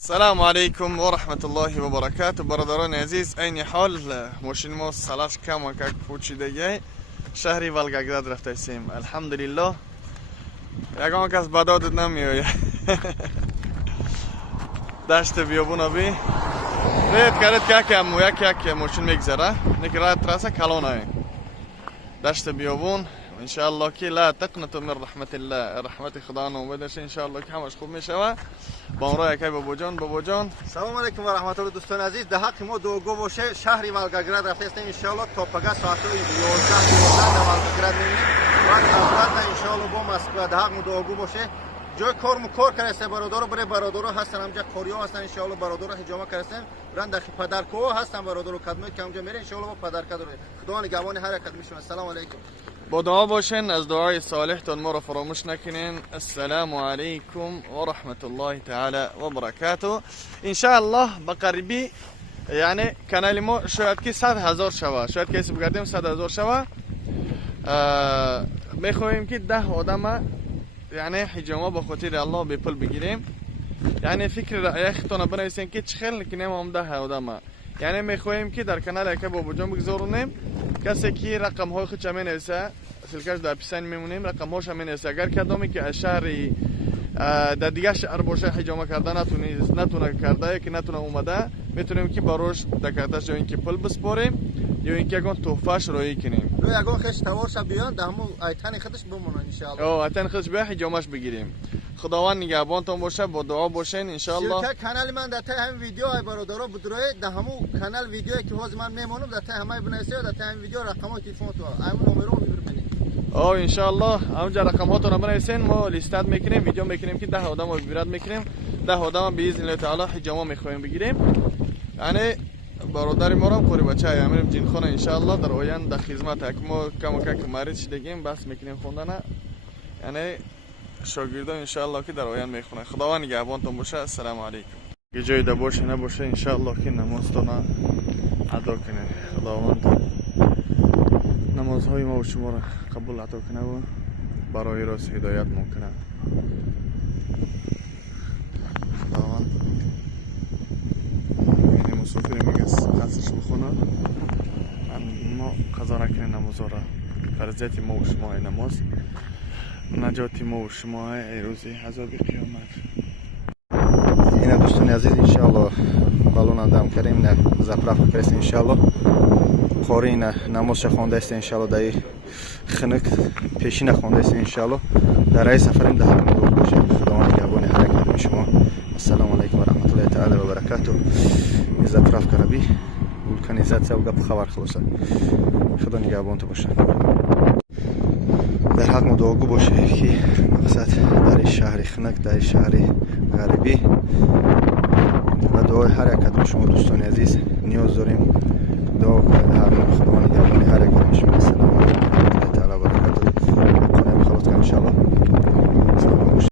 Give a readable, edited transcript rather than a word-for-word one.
السلام عليكم ورحمة الله وبركاته. برادران عزیز، این حال ماشین ما سلاش کم و کک پوچیدگی شهری ولگگراد رفته ایستیم. الحمدلله یکم کس بدادت نمیوید. دشت بیابون آبی رید کرد که یک ماشین میگذره نکه راه ترسه کلانه دشت بیابون. انشاءالله که لا تقنطوا من رحمت الله، رحمت خدا نومیدش انشاءالله که همش خوب میشه. با اون راه یکی بابا جان سلام علیکم و رحمت الله. دوستان عزیز، در حق ما دوگو باشه شهری ولگگراد رفته هستیم. انشاءالله تا پگاه ساعت 11 در ولگگراد میمونیم و قبلا انشاءالله با مسکو در حق ما دوگو باشه جای کار کرسته برادر بره برادر هستن همجا کاریا هستن. انشاءالله برادر حجامه کرستن برند داخل پدرکو هستن برادر کدمه که همجا میره انشاءالله با پدرکا داره. خدا نگهبان حرکت میشون. السلام علیکم. با دعا باشین، از دعای صالحتون ما رو فراموش نکنین. السلام علیکم و رحمت الله تعالی و برکاته. انشاءالله بقربی یعنی کانال ما شاید که 100,000 شوه، شاید کسی بگردیم 100,000 شوه. میخواهیم که 10 آدم یعنی حجامه به خاطر الله به پول بگیریم. یعنی فکر یختون بنویسین که چه خیلی کنیم هم 10 آدم. یعنی میخواهیم که در کانال یک بابا جان بگذارونیم. کسی که رقم های خودش می نویسه سلکش در پیشن میمونیم، رقم هاش می نویسه. اگر کدامی که از شهری در دیگه شهر باشه حجامه کرده نتونه کرده که نتونه اومده، میتونیم که باروش دکاتش یا اینکه پول بسپاریم یا اینکه اگه تحفهش روی کنیم. روی اگه خش توارش بیان دهمو ایتن خودش بمونه انشاءالله. ایتن خودش بیا حجامش بگیریم. خداوند نگهبانتون باشه. با دعا باشین انشاءالله. شرکت کانال من در همین ویدیو ای برادرها بدروی در همو کانال ویدیویی که باز من میمونم در همه بنویسید در همین ویدیو رقم تلفن تو همون نمره رو ببینید. انشاءالله همونجا رقم هاتون رو بنویسین، ما لیستات میکنیم، ویدیو میکنیم که 10 آدم رو بگیرد میکنیم. 10 آدم باذن الله تعالی حجامه میخوایم بگیریم. یعنی برادر ما رو کوری بچه های امیر جین خانه انشاءالله در آینده در خدمت ما کم مریض شدگیم بس میکنیم خوندن. یعنی شاگردان انشاءالله که در آینده میخونه. خداوند نگهبانتون باشه. السلام علیکم. یه جایی در باشه نباشه انشاءالله که نمازتون ادا کنه. خداوند نمازهای ما و شما را قبول عطا کنه و برای راست هدایت ممکنه. خداوند این مسافر میگه قصرش بخونه ما قضا نکنه نماز را. فرضیت ما و شما نماز، نجات ما و شما ای روزی عذاب قیامت. این دوستان عزیز انشاءالله بالون اندام کردیم نه زپراف کرست انشاءالله قارین نماز خونده است انشاءالله دای خنک پیشین خونده است انشاءالله در راه سفریم در همون دور باشه. خداوند نگهبان حرکت شما. السلام علیکم و رحمت الله تعالی و برکاته. زپراف کربی ولکانیزات سوگا خبر خلاصه. خدا نگهبان تو باشه. در حق مدعاگو باشه که مقصد در شهر خنک در شهر غریبی و دعای هر یک کدوم شما دوستان عزیز نیاز داریم. دعا کنید.